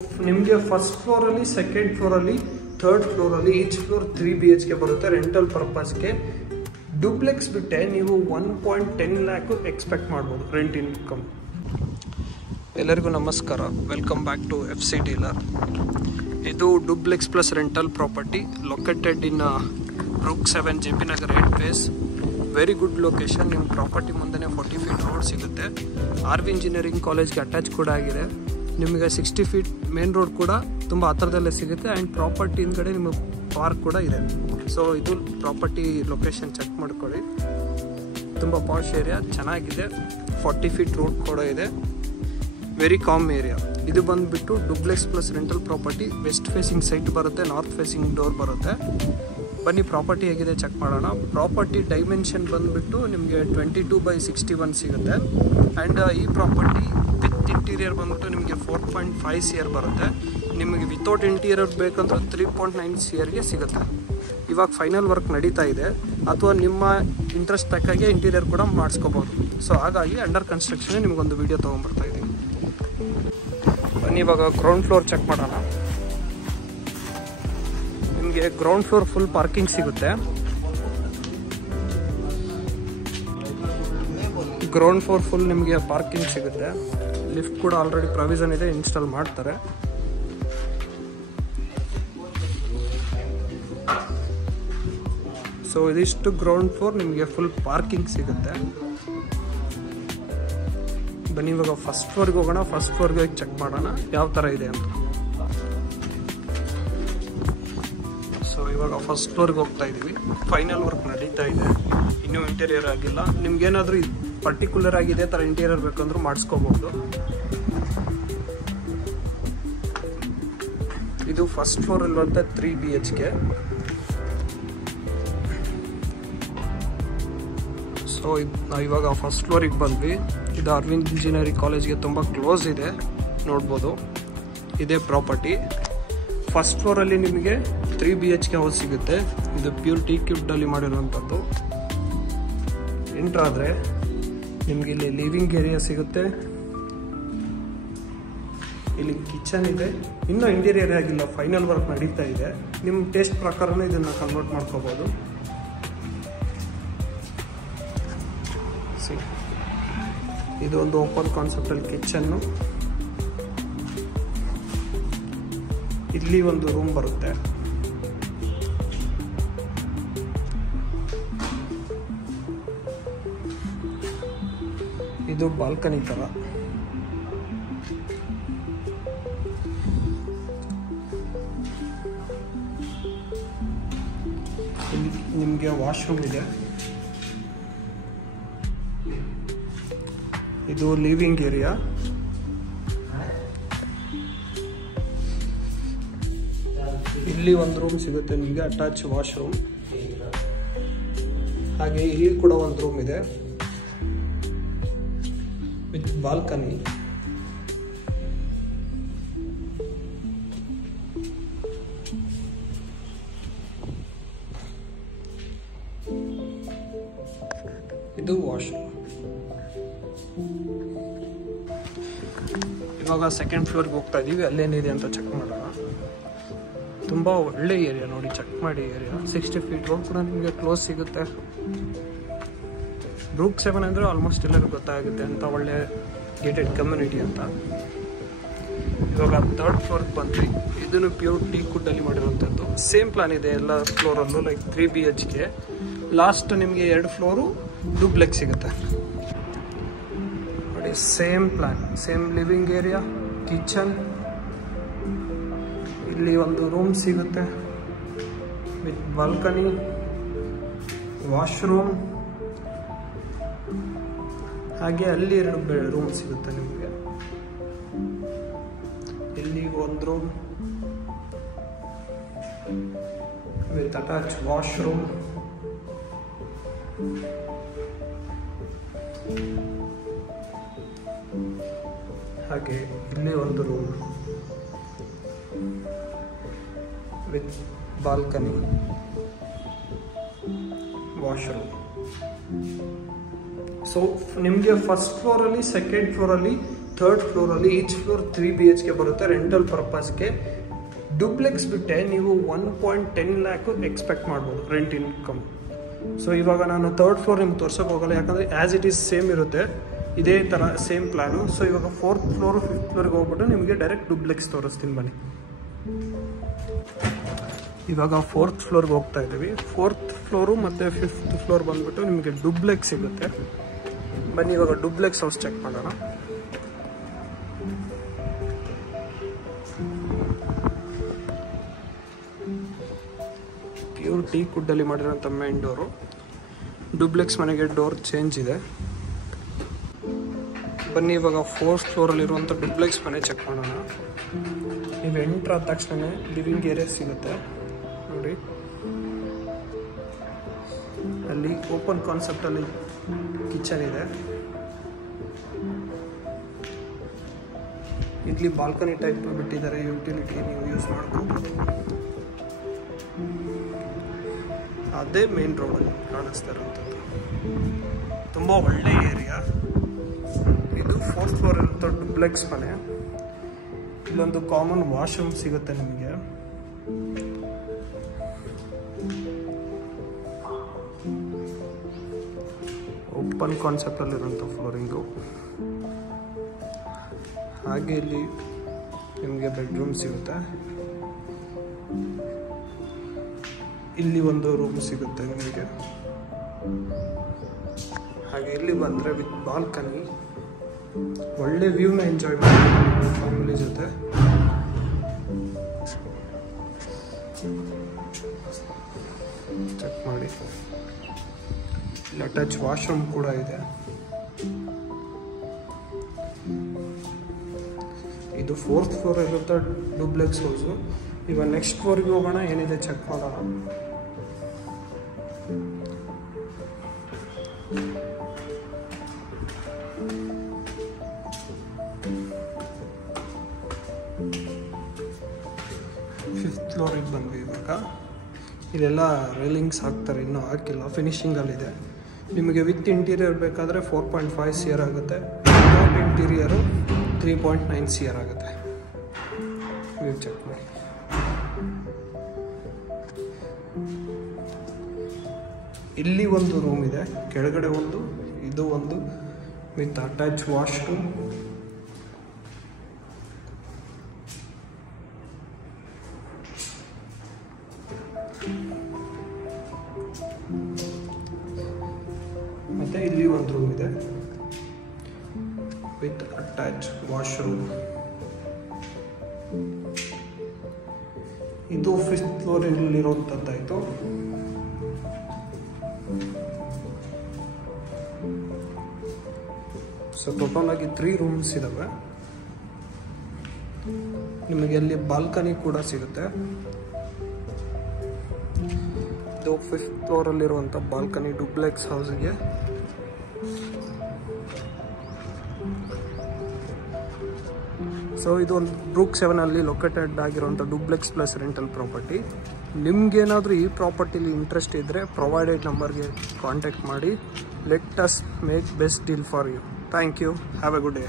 ನಿಮಗೆ first floor ಅಲ್ಲಿ, second floor ಅಲ್ಲಿ, ಥರ್ಡ್ ಫ್ಲೋರ್ ಅಲ್ಲಿ, ಈಚ್ ಫ್ಲೋರ್ 3 BHK ಬರುತ್ತೆ ರೆಂಟಲ್ ಪರ್ಪಸ್ಗೆ. ಡುಪ್ಲೆಕ್ಸ್ ಬಿಟ್ಟೆ ನೀವು 1.10 lakh ಎಕ್ಸ್ಪೆಕ್ಟ್ ಮಾಡ್ಬೋದು ರೆಂಟ್ ಇನ್ಕಮ್. ಎಲ್ಲರಿಗೂ ನಮಸ್ಕಾರ, welcome back to FC dealer. ಇದು duplex plus rental property located in ಬ್ರೂಕ್ 7 JP Nagar 8 phase. Very good location. ನಿಮ್ಮ ಪ್ರಾಪರ್ಟಿ ಮುಂದೆ 40 feet ರೋಡ್ ಸಿಗುತ್ತೆ. RV ಇಂಜಿನಿಯರಿಂಗ್ ಕಾಲೇಜ್ಗೆ ಅಟ್ಯಾಚ್ ಕೂಡ ಆಗಿದೆ. ನಿಮಗೆ 60 feet ಮೇನ್ ರೋಡ್ ಕೂಡ ತುಂಬ ಹತ್ತಿರದಲ್ಲೇ ಸಿಗುತ್ತೆ. ಆ್ಯಂಡ್ ಪ್ರಾಪರ್ಟಿ ಹಿಂದ್ಗಡೆ ನಿಮಗೆ ಪಾರ್ಕ್ ಕೂಡ ಇದೆ. ಸೊ ಇದು ಪ್ರಾಪರ್ಟಿ ಲೊಕೇಶನ್ ಚೆಕ್ ಮಾಡ್ಕೊಳ್ಳಿ. ತುಂಬ ಪಾಶ್ ಏರಿಯಾ, ಚೆನ್ನಾಗಿದೆ. 40 feet ರೋಡ್ ಕೂಡ ಇದೆ. Very calm area. ಇದು ಬಂದುಬಿಟ್ಟು duplex plus rental property. West facing site ಬರುತ್ತೆ, ನಾರ್ತ್ ಫೇಸಿಂಗ್ ಡೋರ್ ಬರುತ್ತೆ. ಬನ್ನಿ ಪ್ರಾಪರ್ಟಿ ಹೇಗಿದೆ ಚೆಕ್ ಮಾಡೋಣ. ಪ್ರಾಪರ್ಟಿ ಡೈಮೆನ್ಷನ್ ಬಂದುಬಿಟ್ಟು ನಿಮಗೆ 22/61 ಸಿಗುತ್ತೆ. ಆ್ಯಂಡ್ ಈ ಪ್ರಾಪರ್ಟಿ ವಿತ್ ಇಂಟೀರಿಯರ್ ಬಂದುಬಿಟ್ಟು ನಿಮಗೆ 4.5 CR ಬರುತ್ತೆ. ನಿಮಗೆ ವಿತೌಟ್ ಇಂಟೀರಿಯರ್ ಬೇಕಂದ್ರೆ 3.9 CRಗೆ ಸಿಗುತ್ತೆ. ಇವಾಗ ಫೈನಲ್ ವರ್ಕ್ ನಡೀತಾ ಇದೆ, ಅಥವಾ ನಿಮ್ಮ ಇಂಟ್ರೆಸ್ಟ್ ತಕ್ಕಾಗೆ ಇಂಟೀರಿಯರ್ ಕೂಡ ಮಾಡಿಸ್ಕೋಬೋದು. ಸೊ ಹಾಗಾಗಿ ಅಂಡರ್ ಕನ್ಸ್ಟ್ರಕ್ಷನ್ ನಿಮಗೊಂದು ವಿಡಿಯೋ ತೊಗೊಂಬರ್ತಾ ಇದ್ದೀನಿ. ಬನ್ನಿ ಇವಾಗ ಗ್ರೌಂಡ್ ಫ್ಲೋರ್ ಚೆಕ್ ಮಾಡೋಣ. ನಿಮಗೆ ಗ್ರೌಂಡ್ ಫ್ಲೋರ್ ಫುಲ್ ಪಾರ್ಕಿಂಗ್ ಸಿಗುತ್ತೆ. ಗ್ರೌಂಡ್ ಫ್ಲೋರ್ ಫುಲ್ ನಿಮಗೆ ಪಾರ್ಕಿಂಗ್ ಸಿಗುತ್ತೆ. ಲಿಫ್ಟ್ ಕೂಡ ಆಲ್ರೆಡಿ ಪ್ರಾವಿಷನ್ ಇದೆ, ಇನ್ಸ್ಟಾಲ್ ಮಾಡ್ತಾರೆ. ಸೊ ಇದಿಷ್ಟು ಗ್ರೌಂಡ್ ಫ್ಲೋರ್ ನಿಮಗೆ ಫುಲ್ ಪಾರ್ಕಿಂಗ್ ಸಿಗುತ್ತೆ. ಬನ್ನಿ ಇವಾಗ ಫಸ್ಟ್ ಫ್ಲೋರ್ಗೆ ಹೋಗೋಣ. ಫಸ್ಟ್ ಫ್ಲೋರ್ಗೆ ಚೆಕ್ ಮಾಡೋಣ ಯಾವ ಥರ ಇದೆ ಅಂತ. ಸೊ ಇವಾಗ ಫಸ್ಟ್ ಫ್ಲೋರ್ಗೆ ಹೋಗ್ತಾ ಇದ್ದೀವಿ. ಫೈನಲ್ ವರ್ಕ್ ನಡೀತಾ ಇದೆ, ಇನ್ನೂ ಇಂಟೀರಿಯರ್ ಆಗಿಲ್ಲ. ನಿಮ್ಗೇನಾದರೂ ಪರ್ಟಿಕ್ಯುಲರ್ ಆಗಿ ಇದೇ ಥರ ಇಂಟೀರಿಯರ್ ಬೇಕಂದ್ರೂ ಮಾಡಿಸ್ಕೋಬೋದು. ಇದು ಫಸ್ಟ್ ಫ್ಲೋರ್ ಇರುವಂಥ 3 BHK. ಸೊ ನಾವು ಇವಾಗ ಫಸ್ಟ್ ಫ್ಲೋರಿಗೆ ಬಂದ್ವಿ. ಇದು ಅರವಿಂದ್ ಇಂಜಿನಿಯರಿಂಗ್ ಕಾಲೇಜ್ಗೆ ತುಂಬ ಕ್ಲೋಸ್ ಇದೆ, ನೋಡ್ಬೋದು. ಇದೇ ಪ್ರಾಪರ್ಟಿ. ಫಸ್ಟ್ ಫ್ಲೋರಲ್ಲಿ ನಿಮಗೆ 3 BHK ಹೌಸ್ ಸಿಗುತ್ತೆ. ಇದು ಪ್ಯೂರ್ ಟೀಕ್ ವುಡ್ಡಲ್ಲಿ ಮಾಡಿರುವಂಥದ್ದು. ಎಂಟ್ರಾದರೆ ನಿಮಗೆ ಇಲ್ಲಿ ಲಿವಿಂಗ್ ಏರಿಯಾ ಸಿಗುತ್ತೆ. ಇಲ್ಲಿ ಕಿಚನ್ ಇದೆ. ಇನ್ನೂ ಇಂಟೀರಿಯರ್ ಆಗಿಲ್ಲ, ಫೈನಲ್ ವರ್ಕ್ ನಡೀತಾ ಇದೆ. ನಿಮ್ಮ ಟೇಸ್ಟ್ ಪ್ರಕಾರನೇ ಇದನ್ನು ಕನ್ವರ್ಟ್ ಮಾಡ್ಕೋಬೋದು. ಇದು ಒಂದು ಓಪನ್ ಕಾನ್ಸೆಪ್ಟಲ್ಲಿ ಕಿಚನ್ನು. ಇಲ್ಲಿ ಒಂದು ರೂಮ್ ಬರುತ್ತೆ. ಇದು ಬಾಲ್ಕನಿ ಥರ. ಇಲ್ಲಿ ನಿಮಗೆ ವಾಶ್ರೂಮ್ ಇದೆ. ಇದು ಲಿವಿಂಗ್ ಏರಿಯಾ. ಇಲ್ಲಿ ಒಂದು ರೂಮ್ ಸಿಗುತ್ತೆ ನಿಮಗೆ, ಅಟ್ಯಾಚ್ ವಾಶ್ರೂಮ್. ಹಾಗೆ ಇಲ್ಲಿ ಕೂಡ ಒಂದು ರೂಮ್ ಇದೆ ವಿತ್ ಬಾಲ್ಕನಿ. ಇದು ವಾಶ್ರೂಮ್. ಇವಾಗ ಸೆಕೆಂಡ್ ಫ್ಲೋರ್ಗೆ ಹೋಗ್ತಾ ಇದೀವಿ. ಅಲ್ಲೇನಿದೆ ಅಂತ ಚೆಕ್ ಮಾಡೋಣ. ತುಂಬ ಒಳ್ಳೆ ಏರಿಯಾ ನೋಡಿ, ಚೆಕ್ ಮಾಡಿ ಏರಿಯಾ. 60 feet ರೋಡ್ ಕೂಡ ನಿಮಗೆ ಕ್ಲೋಸ್ ಸಿಗುತ್ತೆ. ಬ್ರೂಕ್ 7 ಅಂದರೆ ಆಲ್ಮೋಸ್ಟ್ ಎಲ್ಲರಿಗೂ ಗೊತ್ತಾಗುತ್ತೆ ಅಂತ ಒಳ್ಳೆ ಗೇಟೆಡ್ ಕಮ್ಯುನಿಟಿ ಅಂತ. ಇವಾಗ ಥರ್ಡ್ ಫ್ಲೋರ್ಗೆ ಬಂದ್ವಿ. ಇದನ್ನು ಪ್ಯೂರ್ ಟೀಕ್ ವುಡ್ಡಲ್ಲಿ ಮಾಡಿರುವಂಥದ್ದು. ಸೇಮ್ ಪ್ಲಾನ್ ಇದೆ ಎಲ್ಲ ಫ್ಲೋರಲ್ಲೂ, ಲೈಕ್ 3 BHK. ಲಾಸ್ಟ್ ನಿಮಗೆ 2 ಫ್ಲೋರು ಡುಪ್ಲೆಕ್ಸ್ ಸಿಗುತ್ತೆ ನೋಡಿ. Same plan, same living area, kitchen. ಇಲ್ಲಿ ಒಂದು ರೂಮ್ ಸಿಗುತ್ತೆ ವಿತ್ ಬಾಲ್ಕನಿ, ವಾಶ್ರೂಮ್. ಹಾಗೆ ಅಲ್ಲಿ 2 ರೂಮ್ ಸಿಗುತ್ತೆ ನಿಮಗೆ. ಇಲ್ಲಿ ಒಂದು ರೂಮ್ ವಿತ್ ಅಟ್ಯಾಚ್ ವಾಶ್ರೂಮ್. ಹಾಗೆ ಇಲ್ಲಿ ಒಂದು room with balcony, washroom. So ನಿಮಗೆ ಫಸ್ಟ್ ಫ್ಲೋರಲ್ಲಿ, ಸೆಕೆಂಡ್ ಫ್ಲೋರಲ್ಲಿ, ಥರ್ಡ್ ಫ್ಲೋರಲ್ಲಿ ಈಚ್ ಫ್ಲೋರ್ 3 BHK ಬರುತ್ತೆ ರೆಂಟಲ್ ಪರ್ಪಸ್ಗೆ. ಡುಪ್ಲೆಕ್ಸ್ ಬಿಟ್ಟೆ ನೀವು 1.10 ಲ್ಯಾಕ್ ಎಕ್ಸ್ಪೆಕ್ಟ್ ಮಾಡ್ಬೋದು ರೆಂಟ್ ಇನ್ಕಮ್. ಸೊ ಇವಾಗ ನಾನು ಥರ್ಡ್ ಫ್ಲೋರ್ ನಿಮ್ಗೆ ತೋರ್ಸೋಕೆ ಹೋಗಲ್ಲ, ಯಾಕಂದರೆ ಆ್ಯಸ್ ಇಟ್ ಈಸ್ ಸೇಮ್ ಇರುತ್ತೆ, ಇದೇ ಥರ ಸೇಮ್ ಪ್ಲ್ಯಾನು. ಸೊ ಇವಾಗ 4th ಫ್ಲೋರು 5th ಫ್ಲೋರ್ಗೆ ಹೋಗ್ಬಿಟ್ಟು ನಿಮಗೆ ಡೈರೆಕ್ಟ್ ಡುಪ್ಲೆಕ್ಸ್ ತೋರಿಸ್ತೀನಿ ಬನ್ನಿ. ಇವಾಗ 4th ಫ್ಲೋರ್ಗೆ ಹೋಗ್ತಾ ಇದ್ದೀವಿ. 4th ಫ್ಲೋರು ಮತ್ತು 5th ಫ್ಲೋರ್ ಬಂದುಬಿಟ್ಟು ನಿಮಗೆ ಡುಪ್ಲೆಕ್ಸ್ ಸಿಗುತ್ತೆ. ಬನ್ನಿ ಇವಾಗ ಡುಪ್ಲೆಕ್ಸ್ ಹೌಸ್ ಚೆಕ್ ಮಾಡೋಣ. ಪ್ಯೂರ್ ಟೀ ಕುಡ್ಡಲ್ಲಿ ಮಾಡಿರೋಂಥ ಮೇನ್ ಡೋರು. ಡುಪ್ಲೆಕ್ಸ್ ಮನೆಗೆ ಡೋರ್ ಚೇಂಜ್ ಇದೆ. ಬನ್ನಿ ಇವಾಗ 4th ಫ್ಲೋರಲ್ಲಿರುವಂಥ ಡುಪ್ಲೆಕ್ಸ್ ಮನೆ ಚೆಕ್ ಮಾಡೋಣ. ನೀವು ಎಂಟ್ರ್ ಆದ ತಕ್ಷಣ ಲಿವಿಂಗ್ ಏರಿಯಾ ಸಿಗುತ್ತೆ ನೋಡಿ. ಅಲ್ಲಿ ಓಪನ್ ಕಾನ್ಸೆಪ್ಟಲ್ಲಿ ಕಿಚನ್ ಇದೆ. ಇಲ್ಲಿ ಬಾಲ್ಕನಿ ಟೈಪ್ ಬಿಟ್ಟಿದ್ದಾರೆ, ಯುಟಿಲಿಟಿ ನೀವು ಯೂಸ್ ಮಾಡ್ಕೋಬೋದು. ಅದೇ ಮೇನ್ ರೋಡಲ್ಲಿ ಕಾಣಿಸ್ತಾ ಇರುವಂಥದ್ದು. ತುಂಬ ಒಳ್ಳೆ ಏರಿಯಾ ಇದು. 4th ಫ್ಲೋರ್ ಇರುವಂಥ ಡುಪ್ಲೆಕ್ಸ್ ಮನೆ. ಇಲ್ಲೊಂದು ಕಾಮನ್ ವಾಶ್ರೂಮ್ ಸಿಗುತ್ತೆ ನಿಮಗೆ. ಓಪನ್ ಕಾನ್ಸೆಪ್ಟಲ್ಲಿರುವಂಥ ಫ್ಲೋರಿಂಗು. ಹಾಗೆ ಇಲ್ಲಿ ನಿಮಗೆ ಬೆಡ್ರೂಮ್ ಸಿಗುತ್ತೆ. ಇಲ್ಲಿ ಒಂದು ರೂಮ್ ಸಿಗುತ್ತೆ ನಿಮಗೆ. ಹಾಗೆ ಇಲ್ಲಿ ಬಂದರೆ ವಿತ್ ಬಾಲ್ಕನಿ ಒಳ್ಳೆ ವ್ಯೂನ ಎಂಜಾಯ್ ಮಾಡಿ ಫ್ಯಾಮಿಲಿ ಜೊತೆ. ಚೆಕ್ ಮಾಡಿ, ಇಲ್ಲಿ ಅಟ್ಯಾಚ್ ವಾಶ್ರೂಮ್ ಕೂಡ ಇದೆ. ಇದು 4th ಫ್ಲೋರ್ ಇರುತ್ತೆ ಡುಪ್ಲೆಕ್ಸ್ ಹೌಸು. ಈಗ ನೆಕ್ಸ್ಟ್ ಫ್ಲೋರ್ಗೆ ಹೋಗೋಣ, ಏನಿದೆ ಚೆಕ್ ಮಾಡೋಣ. ಫಿಫ್ತ್ ಫ್ಲೋರಿಗೆ ಬಂದ್ವಿ ಇವಾಗ. ಇದೆಲ್ಲ ರೇಲಿಂಗ್ಸ್ ಹಾಕ್ತಾರೆ, ಇನ್ನೂ ಹಾಕಿಲ್ಲ, ಫಿನಿಶಿಂಗಲ್ಲಿದೆ. ನಿಮಗೆ ವಿತ್ ಇಂಟೀರಿಯರ್ ಬೇಕಾದರೆ 4.5 CR ಆಗುತ್ತೆ. ವಿತೌಟ್ ಇಂಟೀರಿಯರು 3.9 CR ಆಗುತ್ತೆ. ವ್ಯೂ ಚೆಕ್ ಮಾಡಿ. ಇಲ್ಲಿ ಒಂದು ರೂಮ್ ಇದೆ, ಕೆಳಗಡೆ ಒಂದು, ಇದು ಒಂದು ವಿತ್ ಅಟ್ಯಾಚ್ ವಾಶ್ರೂಮ್. ಮತ್ತೆ ಇಲ್ಲಿ ಒಂದು ರೂಮ್ ಇದೆ ವಿತ್ ಅಟ್ಯಾಚ್ ವಾಶ್ರೂಮ್. ಇದು 5th ಫ್ಲೋರಲ್ಲಿರುವಂಥದ್ದಾಯಿತು. ಸೊ ಟೋಟಲ್ ಆಗಿ 3 ರೂಮ್ಸ್ ಇದಾವೆ. ನಿಮಗೆ ಅಲ್ಲಿ ಬಾಲ್ಕನಿ ಕೂಡ ಸಿಗುತ್ತೆ. ಇದು 5th ಫ್ಲೋರಲ್ಲಿರುವಂಥ ಬಾಲ್ಕನಿ ಡುಪ್ಲೆಕ್ಸ್ ಹೌಸ್ಗೆ. ಸೊ ಇದು ಒಂದು ಬ್ರೂಕ್ 7 ಲೊಕೇಟೆಡ್ ಆಗಿರುವಂಥ ಡುಪ್ಲೆಕ್ಸ್ ಪ್ಲಸ್ ರೆಂಟಲ್ ಪ್ರಾಪರ್ಟಿ. ನಿಮ್ಗೇನಾದರೂ ಈ ಪ್ರಾಪರ್ಟಿಲಿ ಇಂಟ್ರೆಸ್ಟ್ ಇದ್ದರೆ ಪ್ರೊವೈಡೆಡ್ ನಂಬರ್ಗೆ ಕಾಂಟ್ಯಾಕ್ಟ್ ಮಾಡಿ. Let us make best deal for you. Thank you. Have a good day.